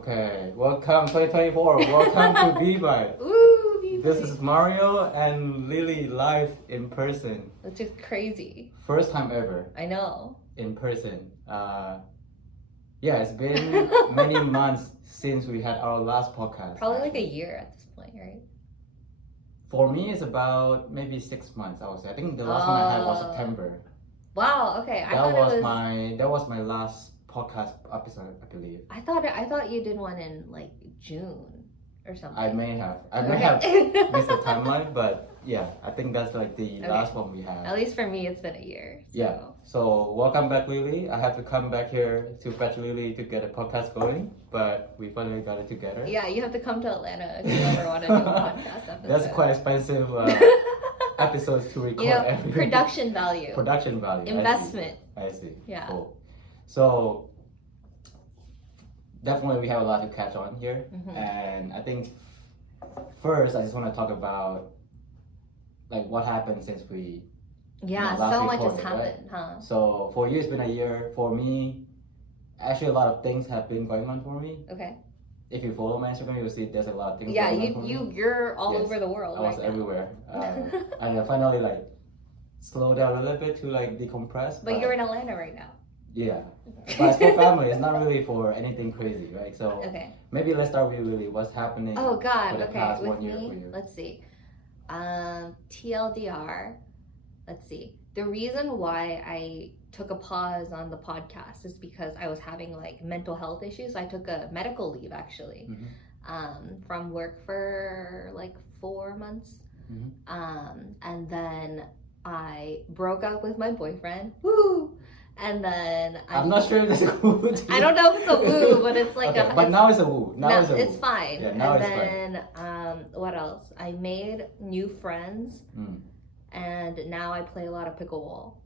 Okay, welcome 2024. Welcome to Be-Bite. Ooh, Be-Bite. This is Mario and Lily live in person. That's just crazy. First time ever I know. in person. Yeah, it's been many months since we had our last podcast. Probably like a year at this point, right? For me, it's about maybe 6 months. I would say. I think the last one I had was September. Wow. Okay. That was my last podcast episode, I believe. I thought you did one in like June or something. I may have missed the timeline, but yeah, I think that's like the last one we had. At least for me, it's been a year. So. Yeah. So welcome back, Lily. I had to come back here to fetch Lily to get a podcast going, but we finally got it together. Yeah, you have to come to Atlanta if you ever want to do a podcast episode. That's quite expensive episodes to record. Every production value. Production value. Investment. I see. Yeah. Cool. So definitely we have a lot to catch on here, and I think first I just want to talk about like what happened since we. Yeah, so much has happened, huh? So for you, it's been a year. For me, actually, a lot of things have been going on for me. Okay. If you follow my Instagram, you'll see there's a lot of things. Yeah, going on for me. you're all over the world. I was everywhere, and I finally like slowed down a little bit to like decompress. But you're in Atlanta right now. Yeah, but it's for family. It's not really for anything crazy, right? So maybe let's start with really what's happening. Oh God, for the past with 1 year me, for you. let's see. TLDR. Let's see. The reason why I took a pause on the podcast is because I was having like mental health issues. I took a medical leave actually from work for like 4 months. And then I broke up with my boyfriend. Woo! And then I'm not sure if it's a woo. I don't know if it's a woo, but it's like but now it's a woo. Now it's a woo. It's fine. Yeah, now and it's then what else? I made new friends. And now I play a lot of pickleball.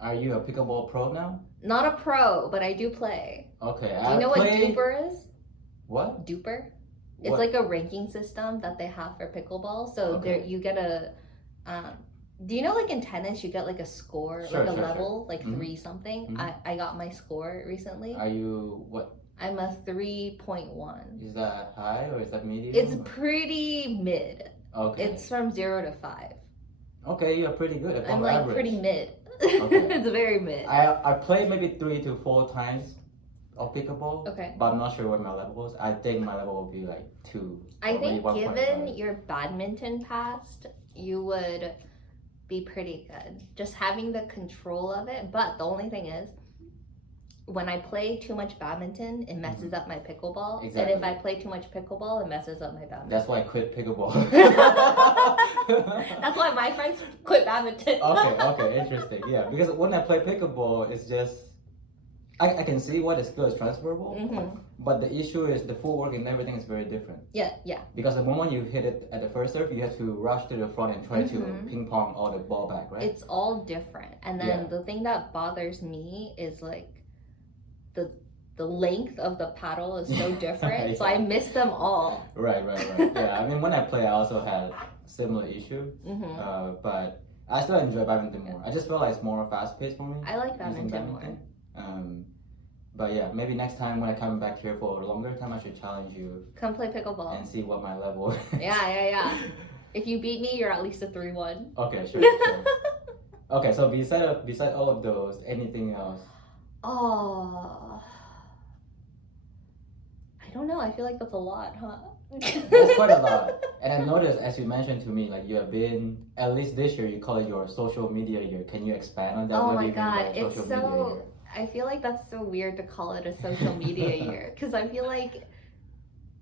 Are you a pickleball pro now? Not a pro, but I do play. Okay. Do you know what Duper is? What? Duper? It's like a ranking system that they have for pickleball. So there you get a... do you know like in tennis you get like a score, like a level, like 3 something? I got my score recently. Are you what? I'm a 3.1. Is that high or is that medium? It's pretty mid. Okay. It's from 0 to 5. Okay, you're pretty good. I'm like average. pretty mid. Okay. It's very mid. I played maybe 3 to 4 times of pickleball. Okay. But I'm not sure what my level is. I think my level will be like 2. I think given your badminton past, you would be pretty good. Just having the control of it. But the only thing is, when I play too much badminton, it messes up my pickleball. Exactly. And if I play too much pickleball, it messes up my badminton. That's why I quit pickleball. That's why my friends quit badminton. Okay, interesting. Yeah, because when I play pickleball, it's just I can see what is good is transferable, but the issue is the footwork and everything is very different. Yeah. Because the moment you hit it at the first serve, you have to rush to the front and try to ping pong all the ball back, right? It's all different. And then the thing that bothers me is like the length of the paddle is so different, so I miss them all. Right. Yeah, I mean when I play, I also had similar issue, but I still enjoy badminton more. I just feel like it's more fast paced for me. I like badminton more. But yeah, maybe next time when I come back here for a longer time, I should challenge you. Come play pickleball and see what my level is. Yeah. If you beat me, you're at least a 3-1. Okay, sure. Okay, so beside all of those, anything else? Oh, I don't know. I feel like that's a lot, huh? That's quite a lot. And I noticed, as you mentioned to me, like you have been, at least this year, you call it your social media year. Can you expand on that? Oh my God, it's so, I feel like that's so weird to call it a social media year. Because I feel like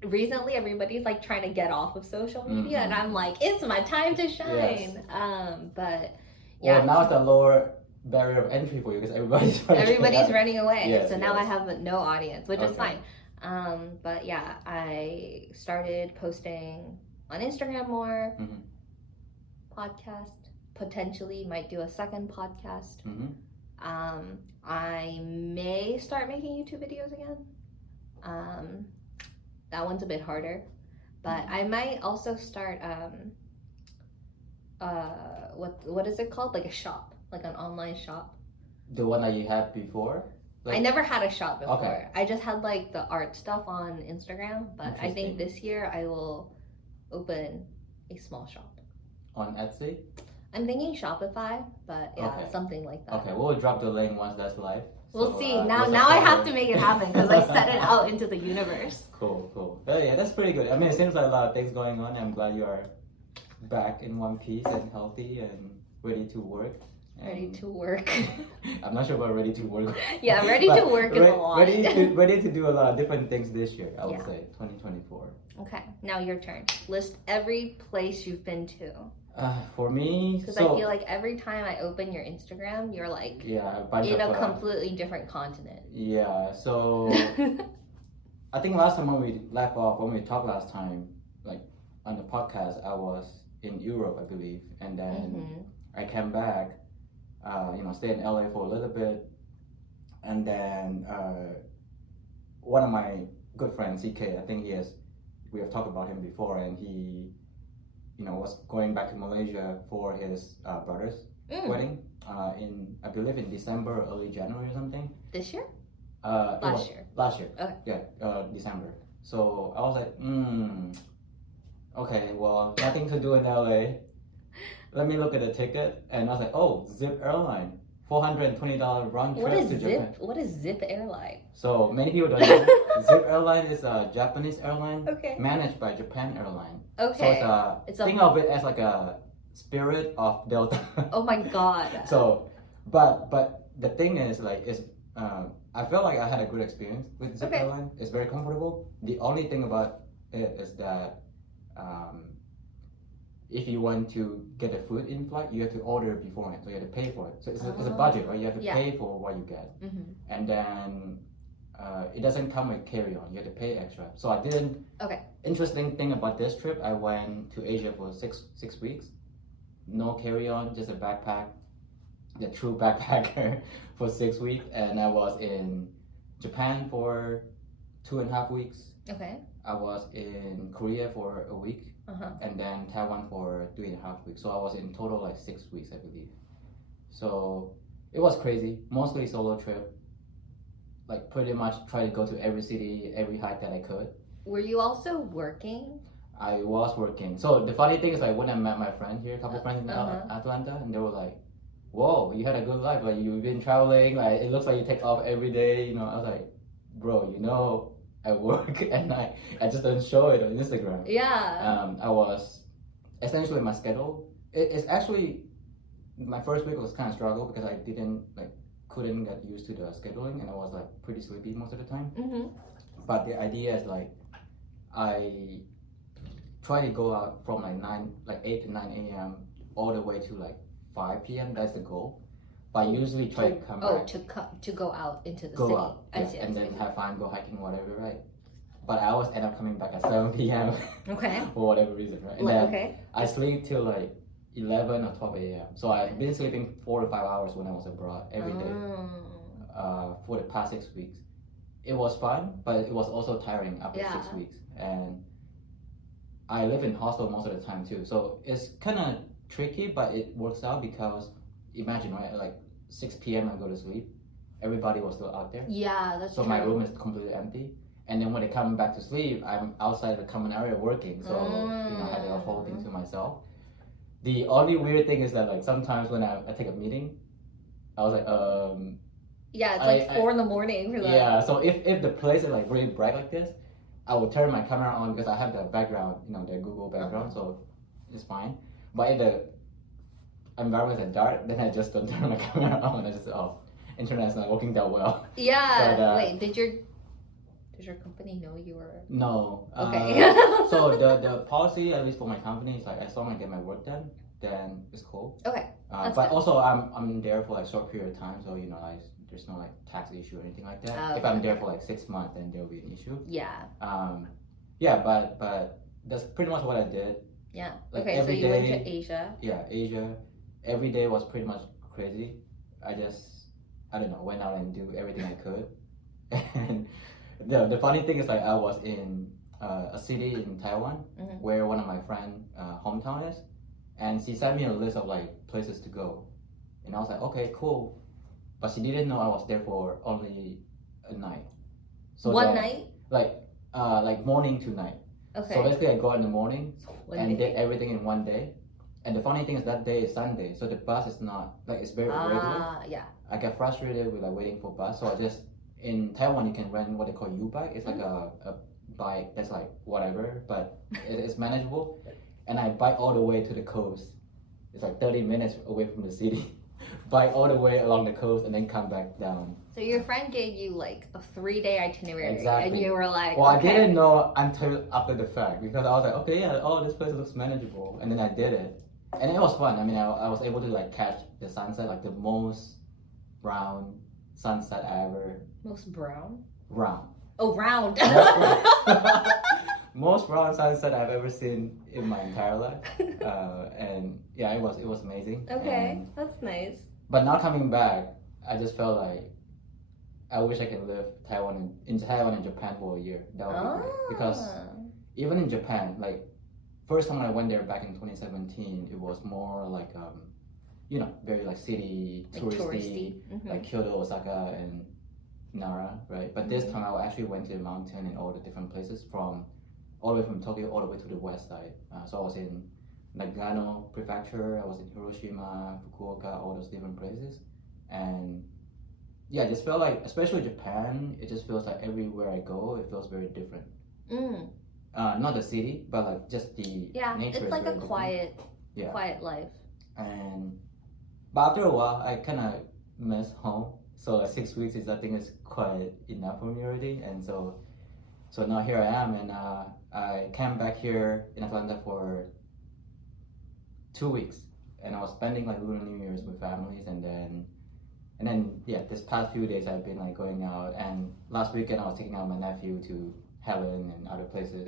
recently everybody's like trying to get off of social media. And I'm like, it's my time to shine. Yes. But yeah. Well, now it's a lower barrier of entry for you because everybody's running away. Yes, so now I have no audience, which is fine. But yeah, I started posting on Instagram more. Podcast, potentially might do a second podcast. I may start making YouTube videos again. That one's a bit harder, but I might also start what is it called, like a shop, like an online shop. The one that you had before? I never had a shop before. I just had like the art stuff on Instagram, but I think this year I will open a small shop. On Etsy? I'm thinking Shopify, but yeah, something like that. Okay, we'll drop the link once that's live. We'll see. Now I have to make it happen because I set it out into the universe. Cool. Yeah, that's pretty good. I mean, it seems like a lot of things going on. I'm glad you are back in one piece and healthy and ready to work. Ready to work. I'm not sure about ready to work. Yeah, ready to work is a lot. Ready to do a lot of different things this year, I would say, 2024. Okay, now your turn. List every place you've been to. For me, because I feel like every time I open your Instagram, you're like in a completely different continent. Yeah, so I think last time when we talked last time, like on the podcast, I was in Europe, I believe, and then I came back. Stayed in LA for a little bit, and then one of my good friends, CK, I think we have talked about him before, and he, was going back to Malaysia for his brother's wedding I believe in December or early January or something. This year? Last year. Okay. Yeah, December. So I was like, okay, well, nothing to do in LA. Let me look at the ticket, and I was like, oh, Zip Airline, $420 round trip to Japan. What is Zip Airline? So many people don't know. Zip Airline is a Japanese airline managed by Japan Airline. Okay. So think of it as like a Spirit of Delta. Oh my god. So, but the thing is I felt like I had a good experience with Zip Airline. It's very comfortable. The only thing about it is that if you want to get the food in flight, you have to order beforehand, so you have to pay for it. So it's a budget, right? You have to pay for what you get, and then it doesn't come with carry-on. You have to pay extra. So I didn't. Okay. Interesting thing about this trip, I went to Asia for six weeks. No carry-on, just a backpack. The true backpacker for 6 weeks, and I was in Japan for 2.5 weeks. Okay. I was in Korea for a week. And then Taiwan for 3.5 weeks. So I was in total like 6 weeks, I believe. So it was crazy. Mostly solo trip. Like pretty much try to go to every city, every hike that I could. Were you also working? I was working. So the funny thing is like when I met my friend here, a couple friends in Atlanta, and they were like, "Whoa, you had a good life. Like you've been traveling. Like it looks like you take off every day." I was like, "Bro, I work and I just don't show it on Instagram." Yeah. I was essentially my schedule. It's actually my first week was kind of struggle because I couldn't get used to the scheduling, and I was like pretty sleepy most of the time. But the idea is like I try to go out from 8 to 9 a.m. all the way to 5 p.m. That's the goal. But I usually try to come back. To go out into the go city. Out, yeah, and then have fun, go hiking, whatever, right? But I always end up coming back at 7 p.m. Okay. for whatever reason, right? And then I sleep till 11 or 12 a.m. So I've been sleeping 4 to 5 hours when I was abroad every day for the past 6 weeks. It was fun, but it was also tiring after 6 weeks. And I live in hostel most of the time too. So it's kind of tricky, but it works out because imagine, right? 6 p.m. I go to sleep. Everybody was still out there. Yeah, that's so true. My room is completely empty. And then when they come back to sleep, I'm outside the common area working. So I had the whole thing to myself. The only weird thing is that sometimes when I take a meeting, I was like, yeah, it's 4 in the morning for that. Yeah, so if the place is really bright like this, I will turn my camera on because I have the background, the Google background, so it's fine. But if the environment is dark, then I just don't turn my camera on. I just internet's not working that well. Yeah. But, wait, did your company know you were? No. Okay. So the policy, at least for my company, is as long as I get my work done, then it's cool. Okay. But good. Also I'm there for short period of time, so there's no tax issue or anything like that. If I'm there for 6 months, then there'll be an issue. Yeah. Yeah, but that's pretty much what I did. Yeah. Okay, so you went to Asia. Yeah, Asia. Every day was pretty much crazy. I don't know, went out and do everything I could. And the funny thing is I was in a city in Taiwan where one of my friend hometown is, and she sent me a list of places to go, and I was like, okay, cool. but she didn't know I was there for only a night. So One that, night? like morning to night. Okay. So basically, I go in the morning One and day. did everything in one day. And the funny thing is that day is Sunday, so the bus is not like it's very irregular. Yeah. I get frustrated with like waiting for bus, so I just in Taiwan you can rent what they call U-bike. It's like a bike that's like whatever, but it's manageable. And I bike all the way to the coast. It's like 30 minutes away from the city. Bike all the way along the coast and then come back down. So your friend gave you like a 3-day itinerary, Exactly. and you were like, Well, okay. I didn't know until after the fact because I was like, okay, yeah, oh, this place looks manageable, and then I did it, and it was fun. I mean, I was able to like catch the sunset, like the most round sunset I ever Most brown? round. Oh, round. Most round sunset I've ever seen in my entire life, and yeah, it was amazing. Okay, And, that's nice. but now coming back, I just felt like I wish I could live in Taiwan and Japan for a year. That would be great. Because even in Japan, like first time I went there back in 2017, it was more like very like city Like touristy, Mhm. like Kyoto, Osaka, and Nara, right? But this time I actually went to the mountain and all the different places all the way from Tokyo all the way to the west side. So I was in Nagano Prefecture, I was in Hiroshima, Fukuoka, all those different places, and yeah, I just felt like, especially Japan, it just feels like everywhere I go, it feels very different. Not the city, but like just the nature. It's like a very quiet life. But after a while, I kind of miss home. So like 6 weeks I think is quite enough for me already, and so now here I am, and I came back here in Atlanta for 2 weeks, and I was spending like Lunar New Year's with families, and then this past few days I've been like going out, and last weekend I was taking out my nephew to Helen and other places,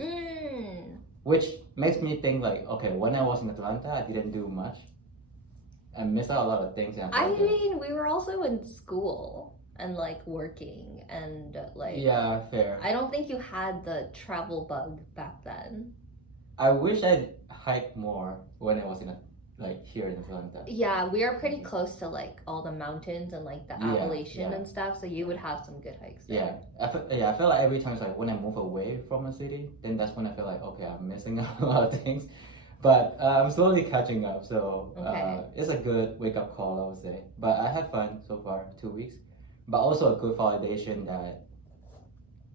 which makes me think like, okay, when I was in Atlanta, I didn't do much. I missed out a lot of things in Atlanta. I mean, we were also in school and like working and like. Yeah, fair. I don't think you had the travel bug back then. I wish I'd hiked more when I was here in Atlanta. Yeah, we are pretty close to like all the mountains and like the Appalachian and stuff, so you would have some good hikes there. Yeah, I feel like every time it's like when I move away from a city, then that's when I feel like, okay, I'm missing out a lot of things. But I'm slowly catching up, so it's a good wake-up call, I would say. But I had fun so far, 2 weeks. But also a good validation that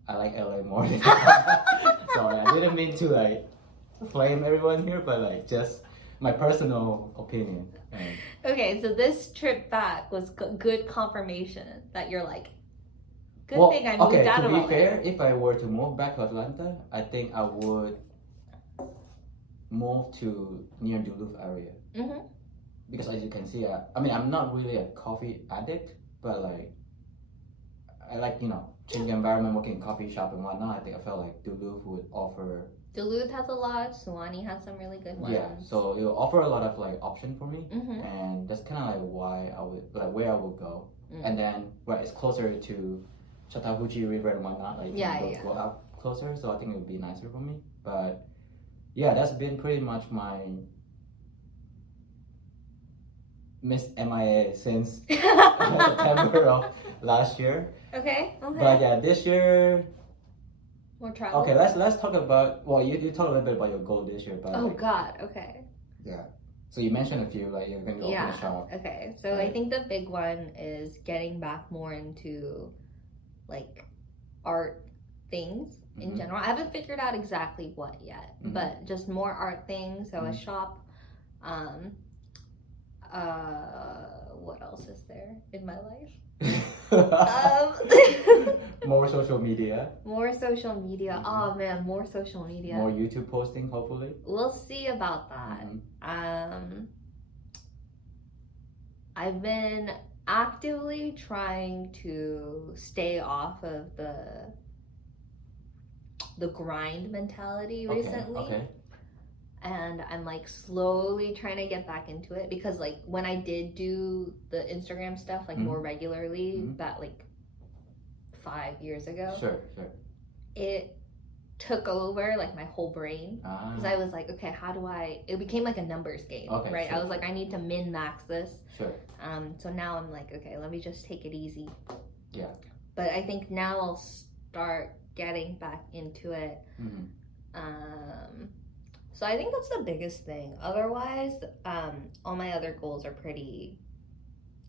I like LA more than Sorry, I didn't mean to like flame everyone here, but like just my personal opinion. Okay, so this trip back was good confirmation that you're like, good thing I moved out of LA. To be fair, if I were to move back to Atlanta, I think I would move to near Duluth area. Because as you can see, I mean, I'm not really a coffee addict, but like I like, change the environment, working in coffee shop and whatnot. I felt like Duluth would offer. Duluth has a lot. Suwannee has some really good ones. Yeah, so it will offer a lot of like option for me, and that's kind of like why I would where I would go, and then where it's closer to Chattahoochee River and whatnot, like go out closer. So I think it would be nicer for me. But yeah, that's been pretty much my missed MIA since September of last year. Okay. But yeah, this year. More travel. Okay, let's talk about. Well, you talk a little bit about your goal this year, but. Oh God. Okay. Yeah. So you mentioned a few, like you're gonna open a shop. Okay. So I think the big one is getting back more into, like, art things in general. I haven't figured out exactly what yet, but just more art things. So a shop. What else is there in my life? More social media. More social media. Oh man, more social media. More YouTube posting, hopefully. We'll see about that. I've been actively trying to stay off of the grind mentality recently. Okay. And I'm like slowly trying to get back into it because like when I did do the Instagram stuff like more regularly, that like 5 years ago. Sure. took over like my whole brain because I was like, okay, how do I? It became like a numbers game, Okay, right? sure. I was like, I need to min max this. Sure. So now I'm like, okay, let me just take it easy. Yeah. But I think now I'll start getting back into it. So I think that's the biggest thing. Otherwise, all my other goals are pretty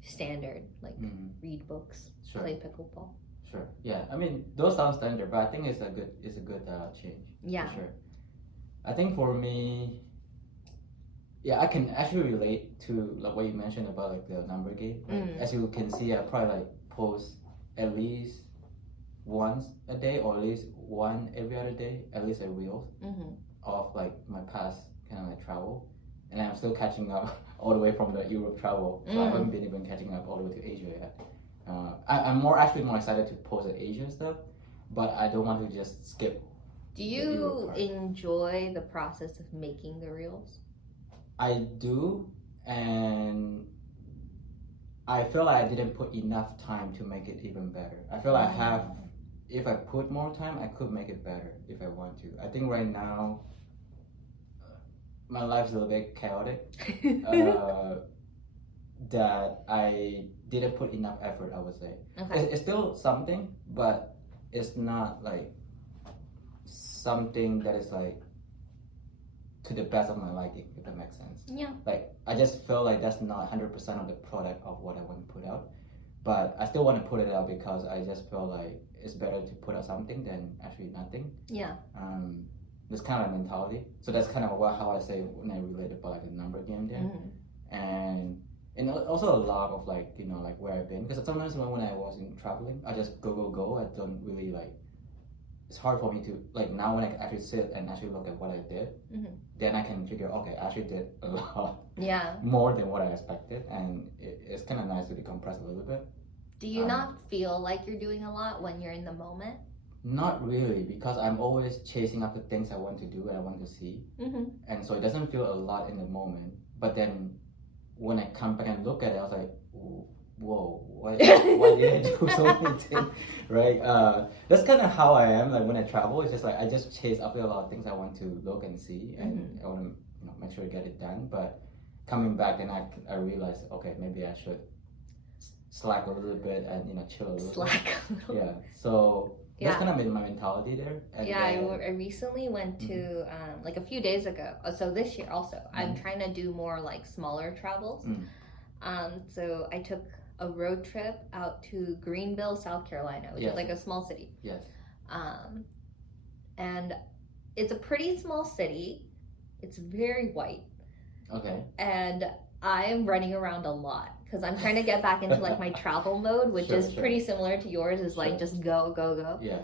standard, like read books, Sure. play pickleball. Sure. Yeah. I mean, those sound standard, but I think it's a good change. Yeah. For sure. I think for me, yeah, I can actually relate to like what you mentioned about like the number game. Like, as you can see, I probably like post at least once a day or at least one every other day, at least a reel of like my past kind of like travel, and I'm still catching up all the way from the Europe travel. So I haven't been even catching up all the way to Asia yet. I'm actually more excited to post the Asian stuff, but I don't want to just skip. Do you enjoy the process of making the reels? I do, and I feel like I didn't put enough time to make it even better. I feel like if I put more time, I could make it better if I want to. I think right now, my life's a little bit chaotic. That I didn't put enough effort, I would say. Okay. It's still something, but it's not like something that is like to the best of my liking, if that makes sense. Yeah. Like, I just feel like that's not 100% of the product of what I want to put out. But I still want to put it out because I just feel like it's better to put out something than actually nothing. Yeah. This kind of mentality. So that's kind of how I say when I relate about like a number game there. And also a lot of like, you know, like where I've been. Because sometimes when I was in traveling, I just go. I don't really like, it's hard for me to, like now when I actually sit and actually look at what I did, then I can figure, okay, I actually did a lot. Yeah. More than what I expected. And it's kind of nice to decompress a little bit. Do you not feel like you're doing a lot when you're in the moment? Not really, because I'm always chasing after things I want to do and I want to see. And so it doesn't feel a lot in the moment. But then when I come back and look at it, I was like, whoa, why did I do so many things, right? That's kind of how I am. Like when I travel, it's just like I just chase after a lot of things I want to look and see, and I want to, you know, make sure to get it done. But coming back, then I realized, okay, maybe I should slack a little bit and, you know, chill a little. Slack a little. Yeah. So that's kind of my mentality there. And I recently went to like a few days ago. So this year also, I'm trying to do more like smaller travels. So I took a road trip out to Greenville, South Carolina, which is like a small city. Yes. And it's a pretty small city. It's very white. Okay. And I'm running around a lot because I'm trying to get back into like my travel mode, which is pretty similar to yours. Is like just go. Yeah.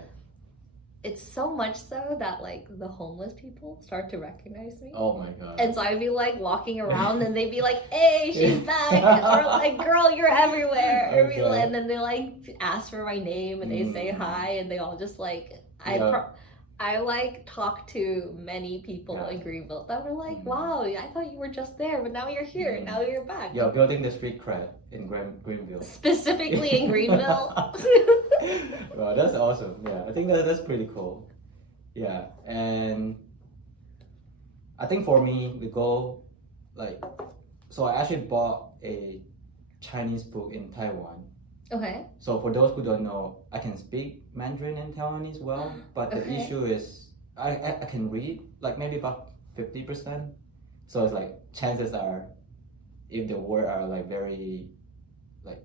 It's so much so that like the homeless people start to recognize me. Oh my god. And so I'd be like walking around and they'd be like, hey, she's back. Or like, girl, you're everywhere. Okay. And then they like ask for my name and they say hi and they all just like, I like talk to many people in Greenville that were like, wow, I thought you were just there, but now you're here. Now you're back. You're building the street cred in Greenville. Specifically in Greenville. Wow, that's awesome. Yeah, I think that's pretty cool. Yeah, and I think for me, the goal, like, so I actually bought a Chinese book in Taiwan. Okay. So for those who don't know, I can speak Mandarin and Taiwanese well, but the issue is I can read like maybe about 50%. So it's like chances are, if the words are like very like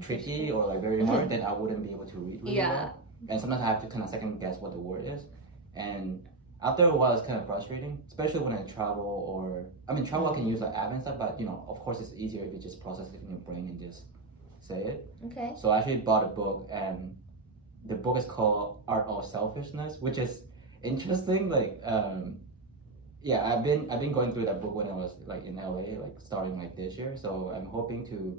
tricky or like very hard, then I wouldn't be able to read really well. And sometimes I have to kind of second guess what the word is. And after a while, it's kind of frustrating, especially when I travel or, I mean, travel I can use like app and stuff, but you know, of course it's easier if you just process it in your brain and just say it. Okay. So I actually bought a book, and the book is called Art of Selfishness, which is interesting. Like, yeah, I've been going through that book when I was like in LA, like starting like this year. So I'm hoping to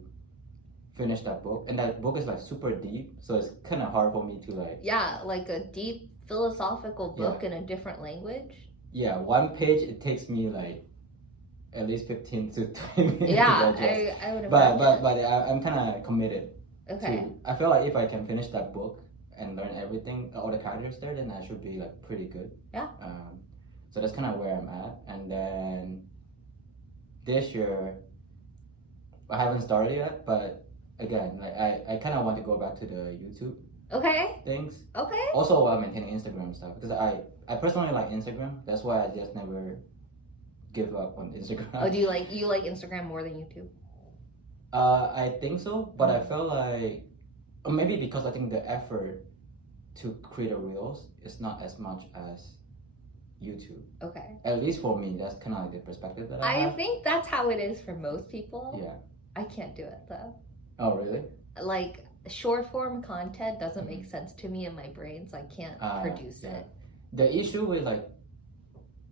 finish that book, and that book is like super deep, so it's kind of hard for me to like. Yeah, like a deep philosophical book in a different language. Yeah, one page it takes me like at least 15 to 20 minutes. Yeah, I would imagine. But I'm kind of committed. Okay. I feel like if I can finish that book, and learn everything, all the characters there, then I should be like pretty good. Yeah. So that's kind of where I'm at. And then this year, I haven't started yet, but again, like I kind of want to go back to the YouTube Okay. things. Okay. Also, while maintaining Instagram stuff, because I personally like Instagram. That's why I just never give up on Instagram. Oh, do you like Instagram more than YouTube? I think so, but I feel like or maybe because I think the effort to create a reels is not as much as YouTube. Okay. At least for me, that's kind of like the perspective that I I have. think that's how it is for most people. Yeah. I can't do it though. Oh, really? Like short form content doesn't make sense to me in my brain, so I can't produce yeah. it. The issue with like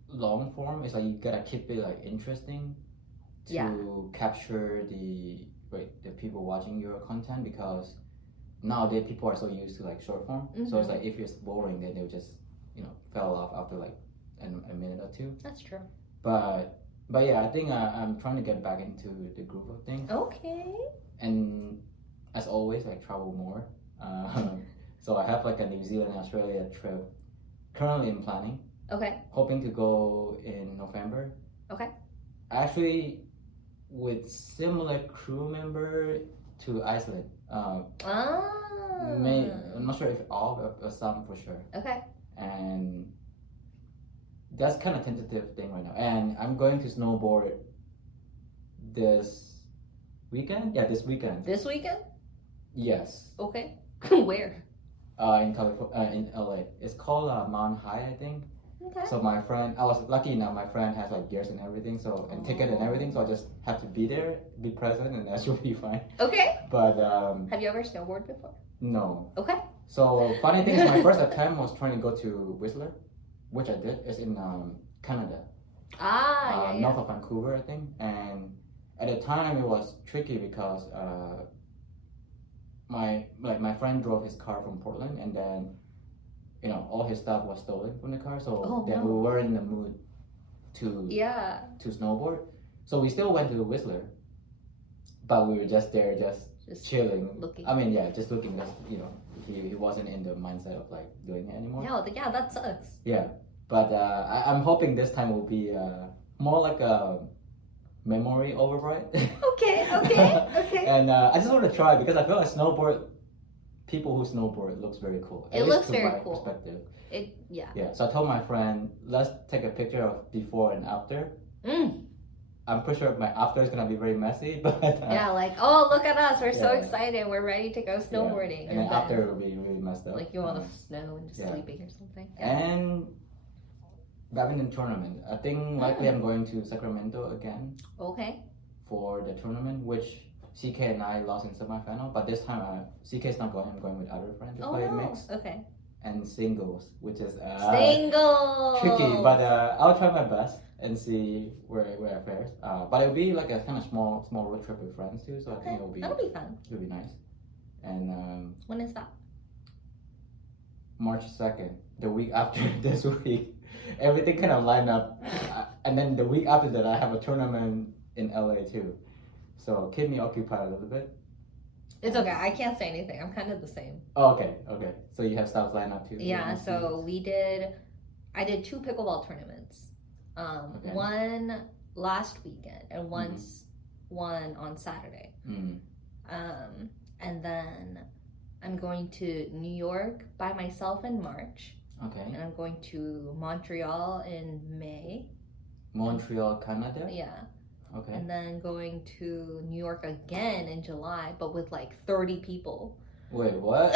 long form is like you gotta keep it like interesting to capture the people watching your content, because nowadays people are so used to like short form. So it's like if it's boring, then they'll just fell off after like a minute or two. That's true. But yeah, I think I'm trying to get back into the groove of things. Okay. And as always, I travel more. So I have like a New Zealand Australia trip currently in planning. Okay. Hoping to go in November. Okay. Actually, with similar crew member to Iceland. I'm not sure if all, but some for sure. Okay. And that's kind of tentative thing right now. And I'm going to snowboard this weekend. Yeah, this weekend. This weekend? Yes. Okay. Where? In California, in LA. It's called Mount High, I think. Okay. So my friend, I was lucky enough. My friend has like gears and everything, and ticket and everything. So I just have to be there, be present, and that should be fine. Okay. But have you ever snowboarded before? No. Okay. So funny thing is, my first attempt was trying to go to Whistler, which I did. It's in Canada. North of Vancouver, I think. And at the time, it was tricky because my friend drove his car from Portland, and then all his stuff was stolen from the car. So we were in the mood to snowboard. So we still went to Whistler, but we were just there, just chilling. Looking. I mean, yeah, just looking. Just he wasn't in the mindset of like doing it anymore. Yeah, that sucks. Yeah, but I'm hoping this time will be more like a memory override. Okay. And I just want to try because I feel like people who snowboard looks very cool. It looks very cool. Perspective. Yeah. So I told my friend, let's take a picture of before and after. I'm pretty sure my after is gonna be very messy, but like, oh, look at us, we're so excited, we're ready to go snowboarding. Yeah. And then after will be really messed up. Like you're on the snow and just sleeping or something. Yeah. And badminton tournament. I think likely I'm going to Sacramento again. Okay. For the tournament, which CK and I lost in semifinal, but this time CK is not going. I'm going with other friends to play mix. Okay. And singles, which is singles tricky, but I'll try my best and see where it fares. But it'll be like a kind of small road trip with friends too, so I think that'll be fun. It'll be nice. And when is that? March 2nd, the week after this week. Everything kind of lined up, and then the week after that, I have a tournament in LA too. So keep me occupied a little bit. It's okay. I can't say anything. I'm kind of the same. Oh, okay. So you have stuff lined up too. Yeah. So I did 2 pickleball tournaments. One last weekend and one on Saturday. And then I'm going to New York by myself in March. Okay. And I'm going to Montreal in May. Montreal, Canada? Yeah. Okay. And then going to New York again in July, but with like 30 people. Wait, what?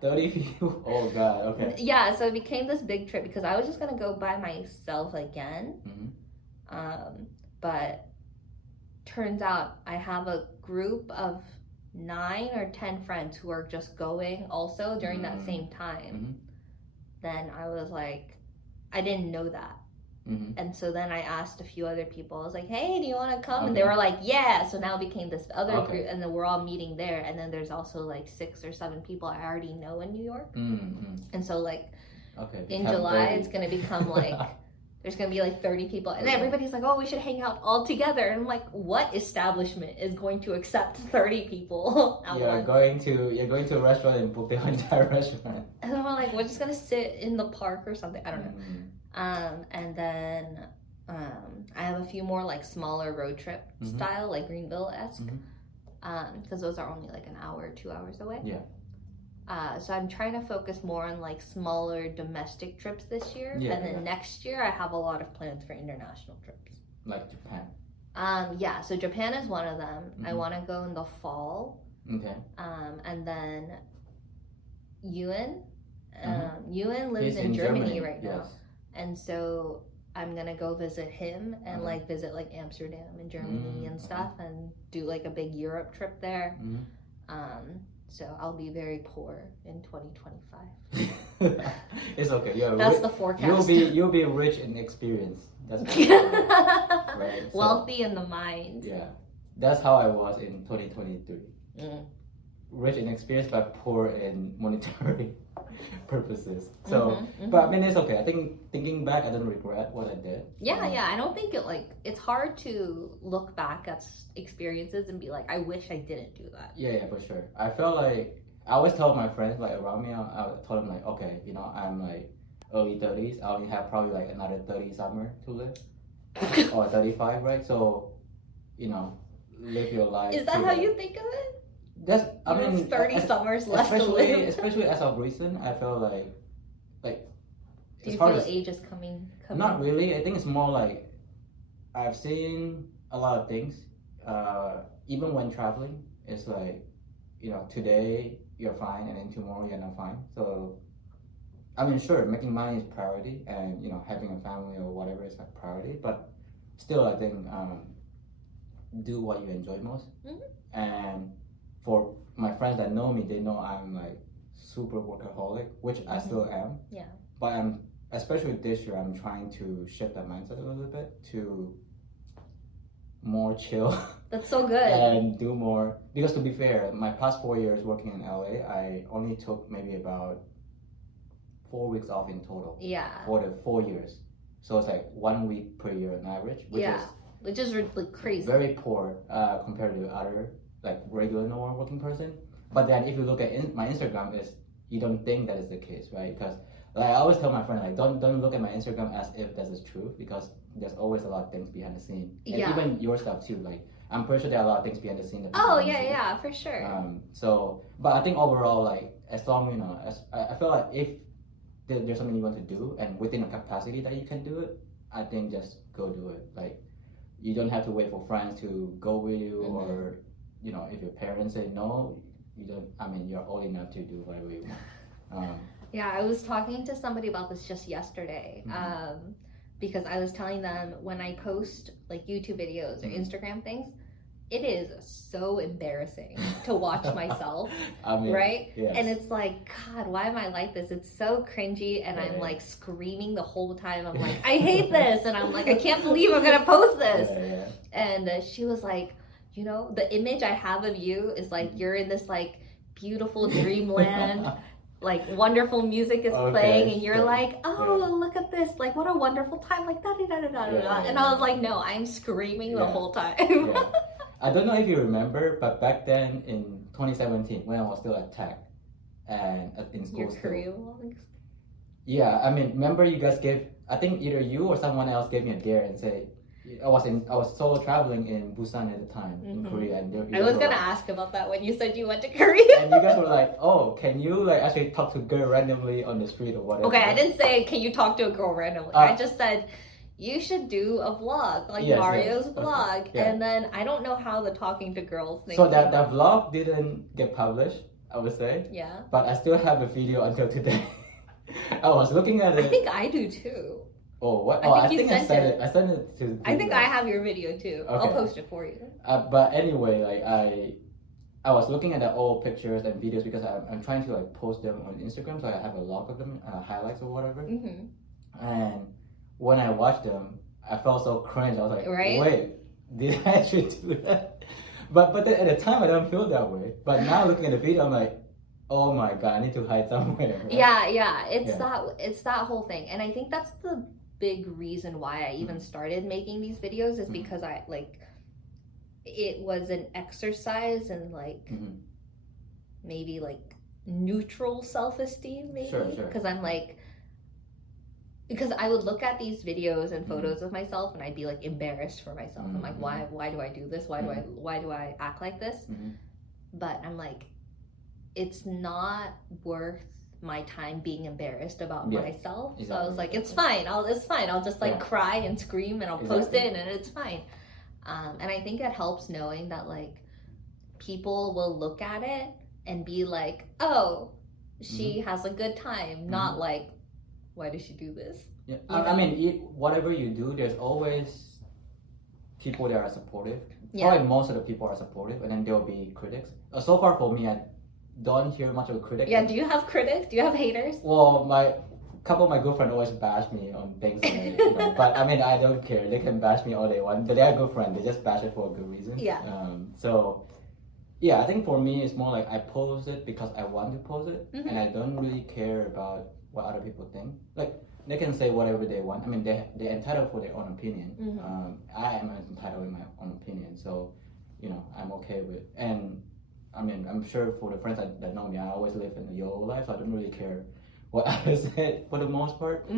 30 people? Oh, God, okay. Yeah, so it became this big trip because I was just going to go by myself again. But turns out I have a group of 9 or 10 friends who are just going also during that same time. Then I was like, I didn't know that. And so then I asked a few other people. I was like, hey, do you want to come? And they were like, yeah. So now it became this other group, and then we're all meeting there. And then there's also like 6 or 7 people I already know in New York. And so like in July, it's going to become like there's gonna be like 30 people, and everybody's like, oh, we should hang out all together. And I'm like, what establishment is going to accept 30 people at once? You're going to a restaurant and book the entire restaurant. And I'm like, we're just gonna sit in the park or something. I don't know. And then I have a few more like smaller road trip style, like Greenville-esque, because those are only like an hour, 2 hours away. Yeah. So I'm trying to focus more on like smaller domestic trips this year, and then next year I have a lot of plans for international trips. Like Japan. Yeah. So Japan is one of them. I want to go in the fall. Okay. And then Ewan. Ewan lives in Germany right now, and so I'm gonna go visit him and like visit like Amsterdam and Germany and stuff, and do like a big Europe trip there. So I'll be very poor in 2025. It's okay. Yeah, that's the forecast. You'll be rich in experience. That's right. Wealthy in the mind. Yeah, that's how I was in 2023. Rich in experience but poor in monetary purposes. So, but I mean, it's okay. I think thinking back, I don't regret what I did. Yeah. I don't think it's hard to look back at experiences and be like, I wish I didn't do that. Yeah, for sure. I felt like I always tell my friends like around me, I told them like, okay, I'm like early 30s. I only have probably like another 30 summer to live, or 35, right? So, live your life. Is that how you think of it? That's, I mean, 30 summers left to live. Especially as of recent, I feel like. Do you feel age is coming? Not really. I think it's more like I've seen a lot of things. Even when traveling, it's like, today you're fine and then tomorrow you're not fine. So, I mean, sure, making money is priority, and having a family or whatever is like priority. But still, I think do what you enjoy most. And for my friends that know me, they know I'm like super workaholic, which I still am. Yeah. But especially this year, I'm trying to shift that mindset a little bit to more chill. That's so good. And do more, because to be fair, my past 4 years working in LA, I only took maybe about 4 weeks off in total. Yeah. For the 4 years. So it's like 1 week per year on average, which is like crazy. Very poor compared to other like regular normal working person. But then if you look at my Instagram, you don't think that is the case, right? Because like I always tell my friend, like don't look at my Instagram as if this is true, because there's always a lot of things behind the scene, and even your stuff too. Like I'm pretty sure there are a lot of things behind the scene. Yeah, for sure. So, but I think overall, like as long I feel like if there's something you want to do and within a capacity that you can do it, I think just go do it. Like you don't have to wait for friends to go with you, or if your parents say no, you don't. I mean, you're old enough to do whatever you want. Yeah, I was talking to somebody about this just yesterday, because I was telling them when I post like YouTube videos or Instagram things, it is so embarrassing to watch myself, right? Yes. And it's like, God, why am I like this? It's so cringy, and I'm like screaming the whole time. I'm like, I hate this, and I'm like, I can't believe I'm gonna post this. And she was like, the image I have of you is like you're in this like beautiful dreamland. Like wonderful music is playing, and you're like, look at this, like what a wonderful time, like and I was like, no, I'm screaming the whole time. I don't know if you remember, but back then in 2017, when I was still at Tech and in school, your career vlogs. Yeah, I mean, remember you guys I think either you or someone else gave me a dare and say, I was solo traveling in Busan at the time in Korea, and I was gonna ask about that when you said you went to Korea. And you guys were like, "Oh, can you like actually talk to a girl randomly on the street or whatever?" Okay, I didn't say can you talk to a girl randomly. I just said you should do a vlog, like Mario's vlog, and then I don't know how the talking to girls thing. So that vlog didn't get published, I would say. Yeah. But I still have the video until today. I was looking at it. I think I do too. Oh, what? I think I sent it. I sent it to. I think I have your video too. Okay. I'll post it for you. But anyway, like I was looking at the old pictures and videos because I'm trying to like post them on Instagram, so I have a log of them, highlights or whatever. And when I watched them, I felt so cringe. I was like, wait, did I actually do that? But then at the time I don't feel that way. But now looking at the video, I'm like, oh my God, I need to hide somewhere. Right? Yeah, it's that whole thing, and I think that's big reason why I even started making these videos is because it was an exercise in like maybe like neutral self-esteem, maybe. Sure. Because I'm like, because I would look at these videos and photos of myself and I'd be like embarrassed for myself. I'm like, why do I do this? Why do I act like this? But I'm like, it's not worth my time being embarrassed about myself. Exactly. So I was like, it's fine. I'll just like cry and scream and I'll post it and it's fine. And I think it helps knowing that like people will look at it and be like, oh, she has a good time, not like, why does she do this? Yeah, I mean, whatever you do, there's always people that are supportive. Probably most of the people are supportive, and then there'll be critics. So far for me, I don't hear much of a critic. Yeah, do you have critics? Do you have haters? Well, couple of my good friends always bash me on things, but I mean, I don't care. They can bash me all they want, but they're good friends. They just bash it for a good reason. Yeah. So, yeah, I think for me, it's more like I post it because I want to post it, and I don't really care about what other people think. Like, they can say whatever they want. I mean, they're entitled for their own opinion. I am entitled in my own opinion, so I'm okay with. And I mean, I'm sure for the friends that know me, I always live in the YOLO life, so I don't really care what others say for the most part.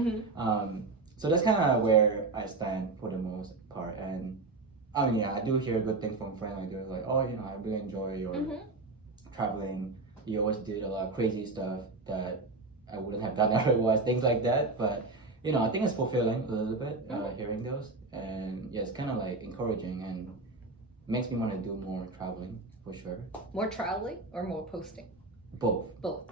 So that's kind of where I stand for the most part. And I mean, yeah, I do hear good things from friends. Like they're like, oh, I really enjoy your traveling. You always did a lot of crazy stuff that I wouldn't have done otherwise, things like that. But I think it's fulfilling a little bit hearing those, and yeah, it's kind of like encouraging and makes me want to do more traveling for sure. More traveling or more posting? Both. Both.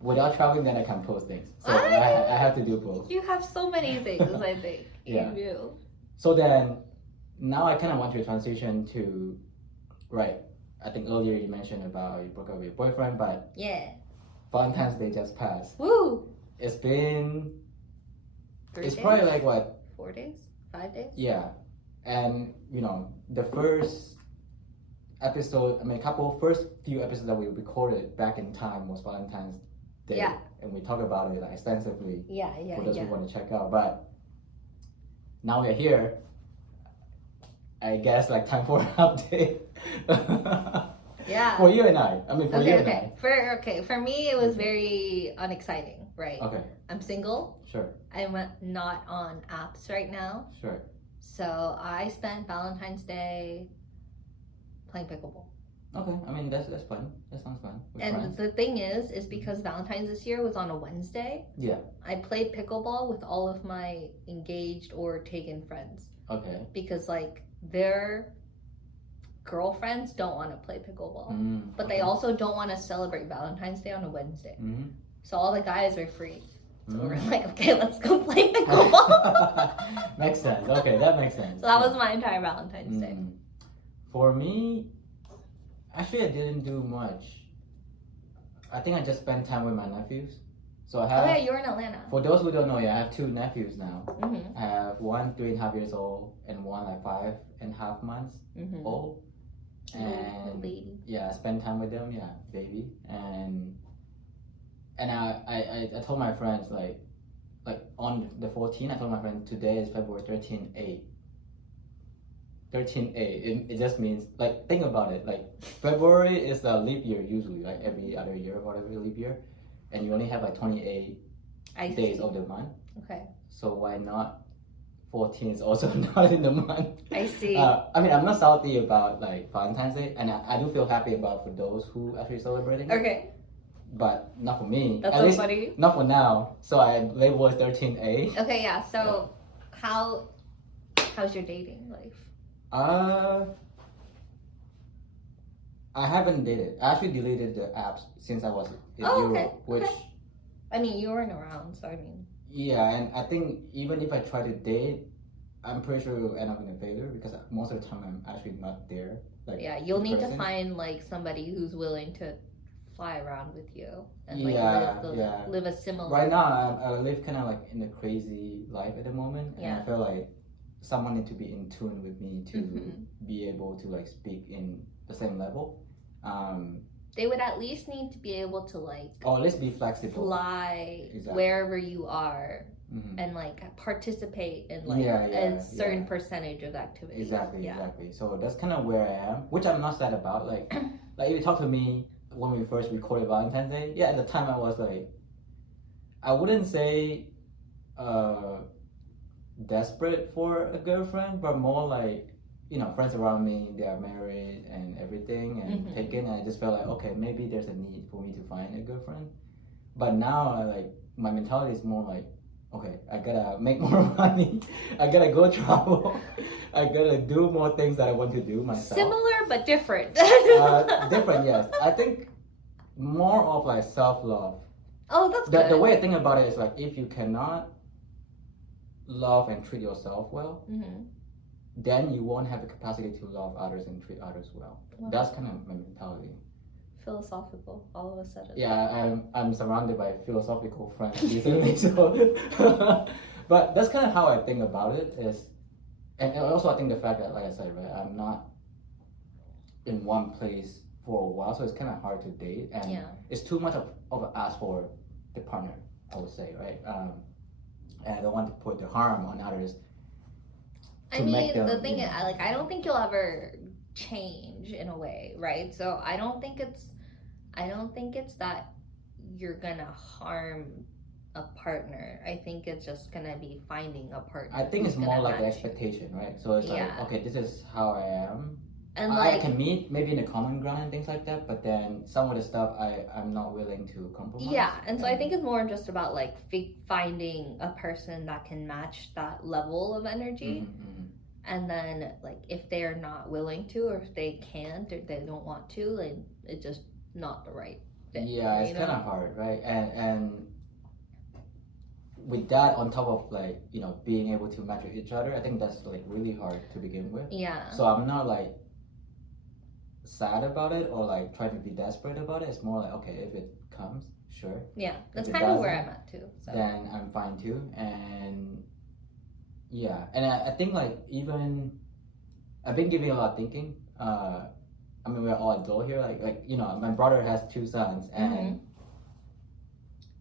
Without traveling, then I can post things. So I have to do both. You have so many things, I think. Yeah. You do. So then, now I kind of want to transition to, I think earlier you mentioned about you broke up with your boyfriend, but Valentine's Day just passed. Woo! It's been... 3 it's days? probably like what? 4 days? 5 days? Yeah. And, the first episode, first few episodes that we recorded back in time was Valentine's Day. Yeah. And we talk about it extensively for those who Yeah. want to check out. But now we're here. I guess time for an update. Yeah. For you and I. I mean, for you and I. For me, it was very unexciting, right? Okay. I'm single. Sure. I'm not on apps right now. Sure. So I spent Valentine's Day playing pickleball. Okay. I mean, that's fun. That sounds fun. And friends. the thing is because Valentine's this year was on a Wednesday. Yeah. I played pickleball with all of my engaged or taken friends. Okay. Because their girlfriends don't want to play pickleball, but they also don't want to celebrate Valentine's Day on a Wednesday. So all the guys are free. So we're like, okay, let's go play pickleball. Makes sense. Okay, that makes sense. So that was my entire Valentine's Day. For me, actually, I didn't do much. I think I just spent time with my nephews. So I have. Oh yeah, you're in Atlanta. For those who don't know, I have 2 nephews now. I have one 3.5 years old and one 5.5 months old. And baby. Yeah, I spend time with them. Yeah, baby. And I told my friends like on the 14th, I told my friend today is February 13/8. 13/8. It just means think about it. February is a leap year usually, every other year, whatever leap year, and you only have 28 days of the month. Okay. So why not? 14 is also not in the month. I see. I mean, I'm not salty about Valentine's Day, and I do feel happy about for those who actually celebrating it. Okay. But not for me. That's At so least funny. not for now. So I label it 13/8. Okay, yeah. So how's your dating life? I haven't dated. I actually deleted the apps since I was in Europe, which I mean, you weren't around, so I mean. Yeah, and I think even if I try to date, I'm pretty sure it will end up in a failure because most of the time I'm actually not there. Yeah, you'll need to find somebody who's willing to fly around with you and live a similar. Right now, I live kind of in a crazy life at the moment, and I feel like someone need to be in tune with me to be able to speak in the same level. they would at least need to be able to like Or at least be flexible. fly Exactly. wherever you are Mhm. and like participate in like Yeah, a certain yeah. percentage of activity. Exactly, Yeah. exactly. So that's kind of where I am, which I'm not sad about. Like if you talk to me when we first recorded Valentine's Day, yeah, at the time I was like, I wouldn't say desperate for a girlfriend, but more like, you know, friends around me, they are married and everything and Mhm. taken, and I just felt like, okay, maybe there's a need for me to find a girlfriend. But now I like my mentality is more like, okay, I gotta make more money, I gotta go travel, I gotta do more things that I want to do myself. Similar but different. Different, yes. I think more of like self-love. Oh, that's good. The way I think about it is like, if you cannot love and treat yourself well, Mhm. then you won't have the capacity to love others and treat others well. Wow. That's kind of my mentality. Philosophical all of a sudden. Yeah, I'm surrounded by philosophical friends recently, so but that's kind of how I think about it. Is and also I think the fact that, like I said, right, I'm not in one place for a while, so it's kind of hard to date, and Yeah. it's too much of an ask for the partner, I would say, right? And I don't want to put the harm on others. I to make mean, them, the thing you is, know. I don't think you'll ever change in a way, right? So I don't think it's that you're gonna harm a partner. I think it's just gonna be finding a partner. I think it's who's more gonna like the match. expectation, right? So it's like, Yeah. okay, this is how I am. And I like, can meet maybe in the common ground and things like that, but then some of the stuff I'm not willing to compromise. yeah, and so I think it's more just about like finding a person that can match that level of energy. Mhm. And then like if they're not willing to, or if they can't, or they don't want to, like it's just not the right fit. Yeah, it's you know? kind of hard, right? And with that on top of like, you know, being able to match with each other, I think that's like really hard to begin with. Yeah. So I'm not like sad about it or like trying to be desperate about it. It's more like, okay, if it comes, sure. Yeah, that's If it kind of where doesn't, I'm at too. So. then I'm fine too. And yeah, and I think like even I've been giving a lot of thinking. I mean, we're all adult here. Like you know, my brother has 2 sons, and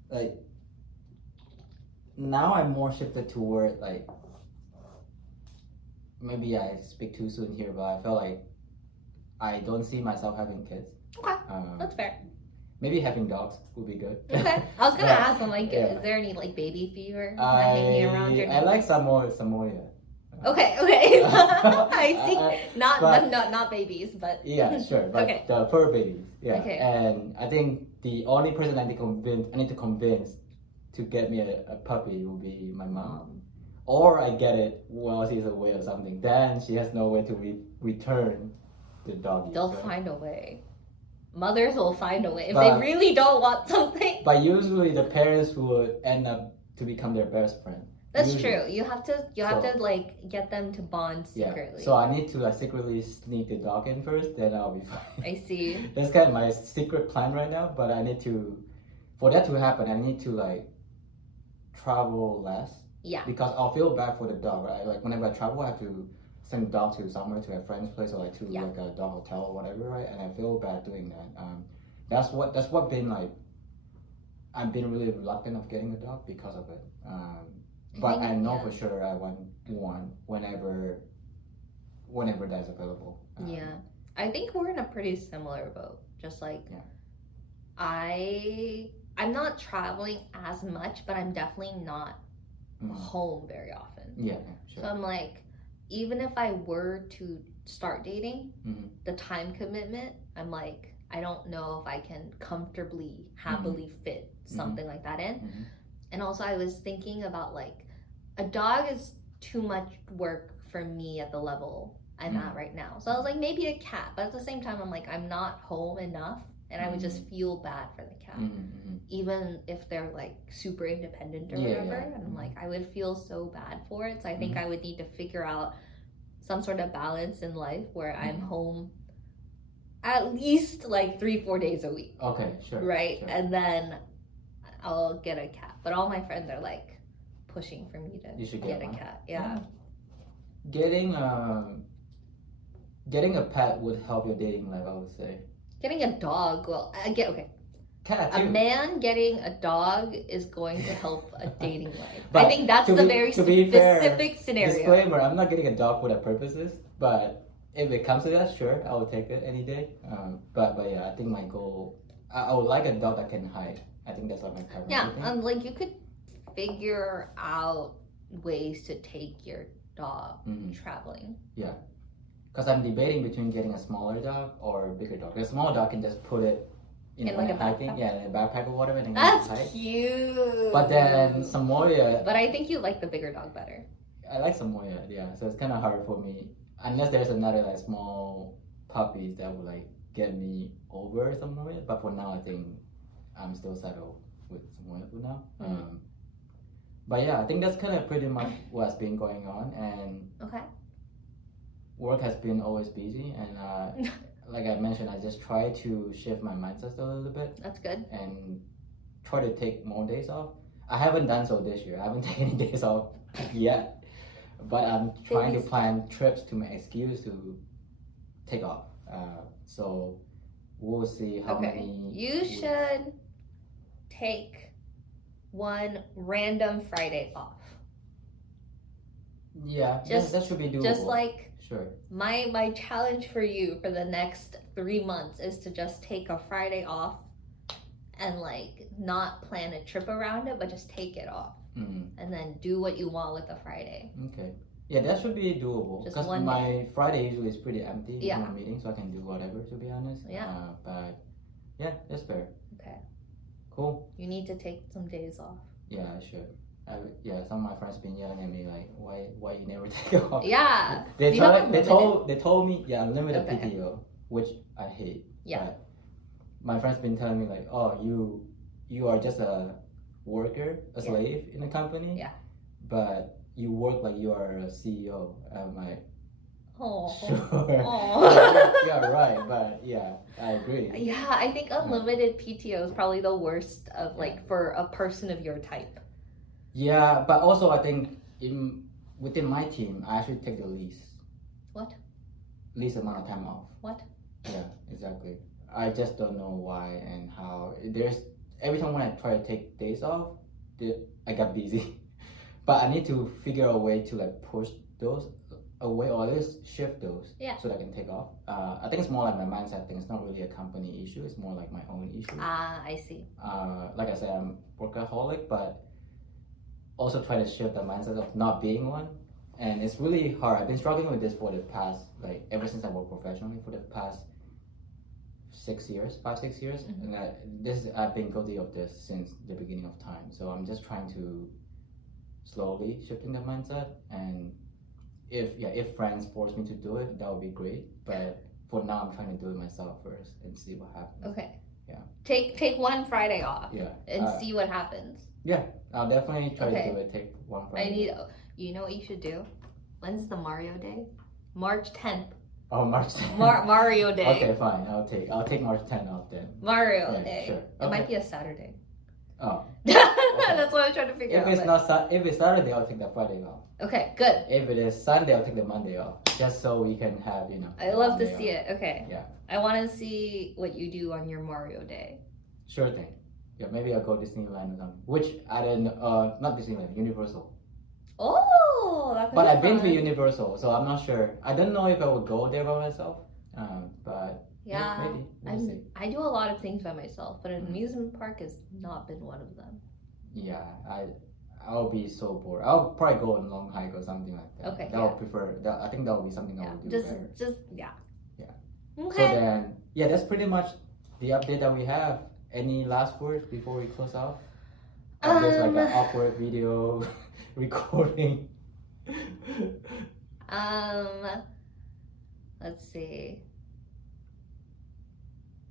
like now I'm more shifted toward like, maybe I speak too soon here, but I feel like I don't see myself having kids. Okay, that's fair. Maybe having dogs would be good. Okay, I was gonna Yeah, ask, I'm like, yeah. is there any like baby fever hanging around your I neck? like Samoyed. Okay, I see. but- Not babies, but Yeah, sure. But Okay. the fur babies. Yeah. Okay. And I think the only person I need to convince to get me a puppy will be my mom. Or I get it while she's away or something. Then she has no way to return the doggy. they'll right? find a way. Mothers will find a way if But- they really don't want something. But usually the parents would end up to become their best friend. That's Usually. true. You have to like get them to bond Yeah. secretly. So I need to like secretly sneak the dog in first, then I'll be fine. I see. That's kind of my secret plan right now, but I need to, for that to happen, I need to like travel less. Yeah. Because I'll feel bad for the dog, right? Like whenever I travel, I have to send the dog to somewhere, to a friend's place, or like to Yeah. like a dog hotel or whatever, right? And I feel bad doing that. That's what been like. I've been really reluctant of getting a dog because of it. But I know for sure I want one whenever that's available. Yeah. I think we're in a pretty similar boat. Just like Yeah. I'm not traveling as much, but I'm definitely not Mhm. home very often. Yeah, sure. So I'm like, even if I were to start dating, Mhm. the time commitment, I'm like, I don't know if I can comfortably, happily fit something like that in. Mhm. And also, I was thinking about like, a dog is too much work for me at the level I'm at right now. So I was like, maybe a cat. But at the same time, I'm like, I'm not home enough. And I would just feel bad for the cat. Mhm. Even if they're like super independent or Yeah, whatever. yeah. And I'm like, I would feel so bad for it. So I think I would need to figure out some sort of balance in life where I'm home at least like 3-4 days a week. Okay, sure. Right? Sure. And then I'll get a cat. But all my friends are like pushing for me You to should get get a one. cat. Yeah. Getting a pet would help your dating life, I would say. Getting a dog, well, I get okay. Cat A too. man getting a dog is going to help a dating life. But I think that's to the be- very to be fair, specific scenario. Disclaimer: I'm not getting a dog for that purposes, but if it comes to that, sure, I will take it any day. But yeah, I think my goal, I would like a dog that can hide. I think that's like my primary Yeah, thing. like you could figure out ways to take your dog Mhm. traveling. Because I'm debating between getting a smaller dog or a bigger dog. The small dog can just put it In when like I'm a hiking, backpack? in a backpack or whatever, and then That's hike. cute. But then Samoyed, But I think you like the bigger dog better. I like Samoyed, yeah. So it's kind of hard for me unless there's another like small puppies that would like get me over Samoyed. But for now, I think I'm still settled with Samoyed for now. Mhm. But yeah, I think that's kind of pretty much what's been going on, and Okay. work has been always busy, and like I mentioned, I just try to shift my mindset a little bit That's good. and try to take more days off. I haven't done so this year. I haven't taken any days off yet, but I'm trying to Baby plan trips to my excuse to take off. So we'll see how Okay. many. You weeks. should take one random Friday off. Yeah, Just- that should be doable. Just like Sure. my challenge for you for the next 3 months is to just take a Friday off and like not plan a trip around it, but just take it off Mm, and then do what you want with the Friday. okay. Yeah, that should be doable. Just Because one my Friday usually is pretty empty. Yeah. No meetings, so I can do whatever. To be honest. Yeah. But yeah, that's fair. Okay. Cool. You need to take some days off. Yeah, I should. Yeah, some of my friends been yelling at me like, why you never take off? Yeah. They Do you have they told me unlimited Okay. PTO, which I hate. Yeah. But my friends been telling me like, oh, you are just a worker, a Yeah. slave in a company. Yeah. But you work like you are a CEO. I'm like, Oh. sure. Oh. yeah, right. But yeah, I agree. Yeah, I think unlimited PTO is probably the worst of like for a person of your type. Yeah, but also I think within my team, I actually take the least. What? Least amount of time off. What? Yeah, exactly. I just don't know why and how. Every time when I try to take days off, I got busy. But I need to figure a way to like push those away or at least shift those. Yeah. So that I can take off. I think it's more like my mindset thing. It's not really a company issue. It's more like my own issue. Ah, I see. Like I said, I'm workaholic, but also try to shift the mindset of not being one. And it's really hard. I've been struggling with this for the past, like ever since I work professionally for the past 5-6 years. Mhm. And I've been guilty of this since the beginning of time. So I'm just trying to slowly shifting the mindset. And if friends force me to do it, that would be great. But for now, I'm trying to do it myself first and see what happens. Okay. Yeah. Take one Friday off Yeah. and see what happens. I'll definitely try Okay. to do it. Take one Friday. You know what you should do? When's the Mario Day? March 10th. Oh, March 10th. Mario Day. Okay, fine. I'll take March 10th off then. Mario Yeah, Day. sure. It Okay. might be a Saturday. Oh. That's what I'm trying to figure If out. it's but- if it's Saturday, I'll take that Friday off. Okay, good. If it is Sunday, I'll take the Monday off, just so we can have I love to Monday see off. it. Okay. Yeah. I want to see what you do on your Mario Day. Sure thing. Yeah, maybe I'll go Disneyland or something. Which I don't. Not Disneyland, Universal. Oh, that could But be I've been to fun. Universal, so I'm not sure. I don't know if I would go there by myself. But Yeah, maybe we'll see. I do a lot of things by myself, but an Mhm. amusement park has not been one of them. Yeah, I'll be so bored. I'll probably go on a long hike or something like that. Okay, That would prefer. I think that would be something I Yeah, would do just better. yeah. Yeah. So Okay. then, yeah, that's pretty much the update that we have. Any last words before we close off? There's like an awkward video recording. Let's see.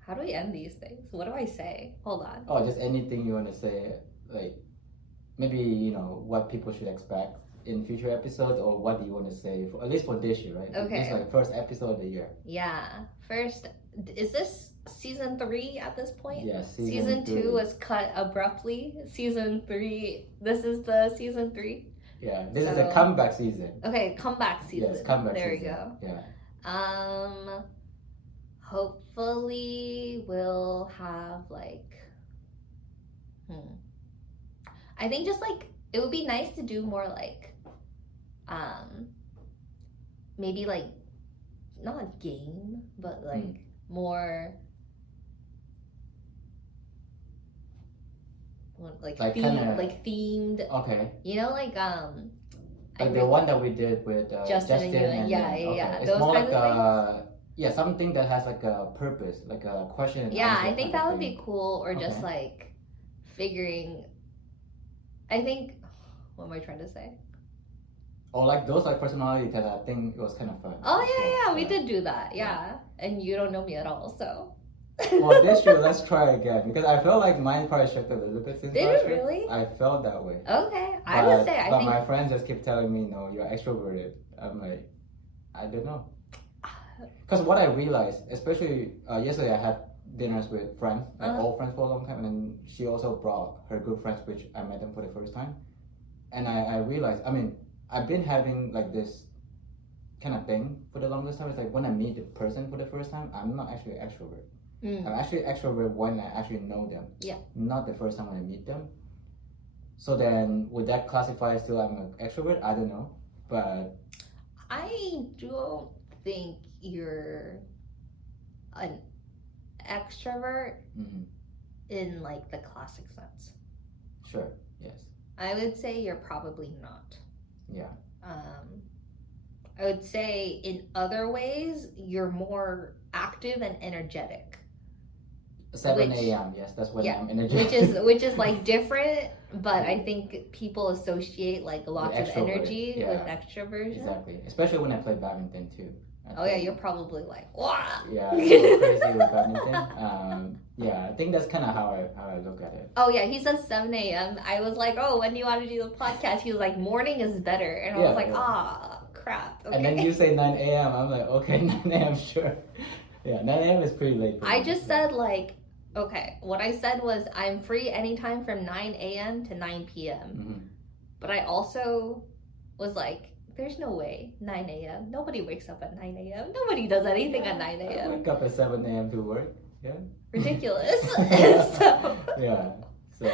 How do we end these things? What do I say? Hold on. Oh, just anything you want to say, like maybe what people should expect in future episodes, or what do you want to say for, at least for this year, right? Okay. This is like first episode of the year. Yeah. First, is this season 3 at this point? Yes. Season 2 was cut abruptly. Season 3. This is the season 3. Yeah, this is a So- comeback season. Okay, comeback season. Yes, comeback there season. we go. Yeah. hopefully we'll have like, I think just like it would be nice to do more like, maybe like not a game, but like more like themed. Okay. You know, like Like the one that we did with Justin and you, and yeah. It's Those more kinds like of things. yeah, something that has like a purpose, like a question and Yeah, answer I think type that of would thing. be cool, or just Okay. like figuring. I think. What am I trying to say? Or like those like personality test, I think it was kind of fun. Oh as well. yeah, we did do that. Yeah, and you don't know me at all, so. Well, this year let's try again because I felt like mine probably shifted a little bit since Did last it year. really? I felt that way. Okay, I would say I but think. my friends just keep telling me, no, you're extroverted. I'm like, I don't know. Because what I realized, especially yesterday, I had dinners with friends, like old friends for a long time, and then she also brought her good friends, which I met them for the first time. And I realized, I mean, I've been having like this kind of thing for the longest time. It's like when I meet the person for the first time, I'm not actually extrovert. I'm actually extrovert when I actually know them. Yeah. Not the first time when I meet them. So then, would that classify still I'm an extrovert? I don't know, but I don't think you're an extrovert in like the classic sense. Sure. Yes. I would say you're probably not. Yeah. I would say in other ways you're more active and energetic. 7 a.m. Yes, that's when I'm energetic. which is like different, but I think people associate like lots of energy with extroversion. Exactly, especially when I play badminton too. Yeah, you're probably like, wow. Yeah, I'm so crazy with badminton. Yeah, I think that's kind of how I look at it. Oh yeah, he says 7 a.m. I was like, oh, when do you want to do the podcast? He was like, morning is better, and I was like, crap. Okay. And then you say 9 a.m. I'm like, okay, 9 a.m. Sure. Yeah, 9 a.m. is pretty late. I just said like, okay, what I said was I'm free anytime from 9 a.m. to 9 p.m. But I also was like, there's no way 9 a.m. Nobody wakes up at 9 a.m. Nobody does anything at 9 a.m. I wake up at 7 a.m. to work. Yeah. Ridiculous. So.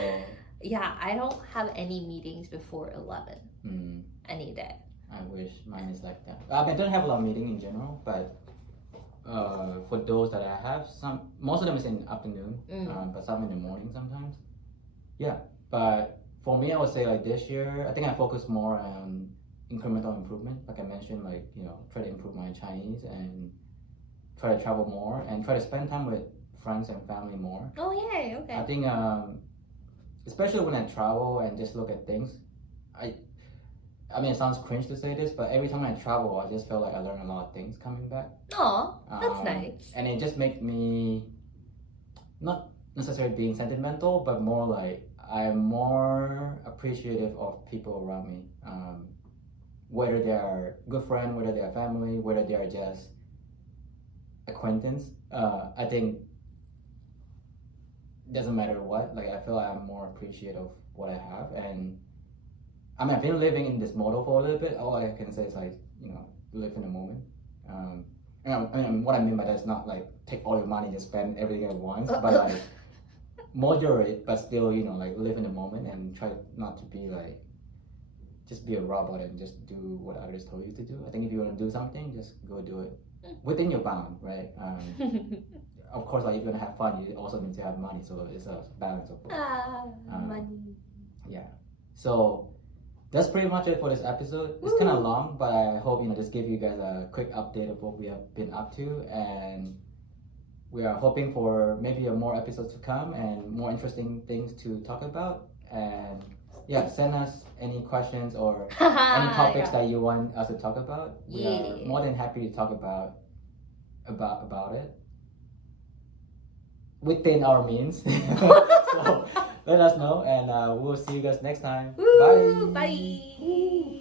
Yeah, I don't have any meetings before 11 any day. I wish mine is like that. I don't have a lot of meetings in general, but for those that I have, most of them is in the afternoon, but some in the morning sometimes. Yeah, but for me, I would say like this year, I think I focus more on incremental improvement. Like I mentioned, like try to improve my Chinese and try to travel more and try to spend time with friends and family more. Oh yay! Okay. I think especially when I travel and just look at things, I mean, it sounds cringe to say this, but every time I travel, I just feel like I learn a lot of things coming back. Oh, that's nice. And it just makes me not necessarily being sentimental, but more like I'm more appreciative of people around me. Whether they are good friend, whether they are family, whether they are just acquaintance. I think doesn't matter what. Like I feel like I'm more appreciative of what I have, and I mean I've been living in this model for a little bit. All I can say is like live in the moment. I mean what I mean by that is not like take all your money and spend everything at once, but like moderate, but still like live in the moment and try not to be like just be a robot and just do what others told you to do. I think if you want to do something, just go do it within your bound, right? Of course, like if you want to have fun, you also need to have money, so it's a balance of both. Money. Yeah. So that's pretty much it for this episode. It's kind of long, but I hope just give you guys a quick update of what we have been up to, and we are hoping for maybe more episodes to come and more interesting things to talk about. And yeah, send us any questions or any topics that you want us to talk about. We are more than happy to talk about it within our means. So let us know, and we'll see you guys next time. Woo, Bye. bye.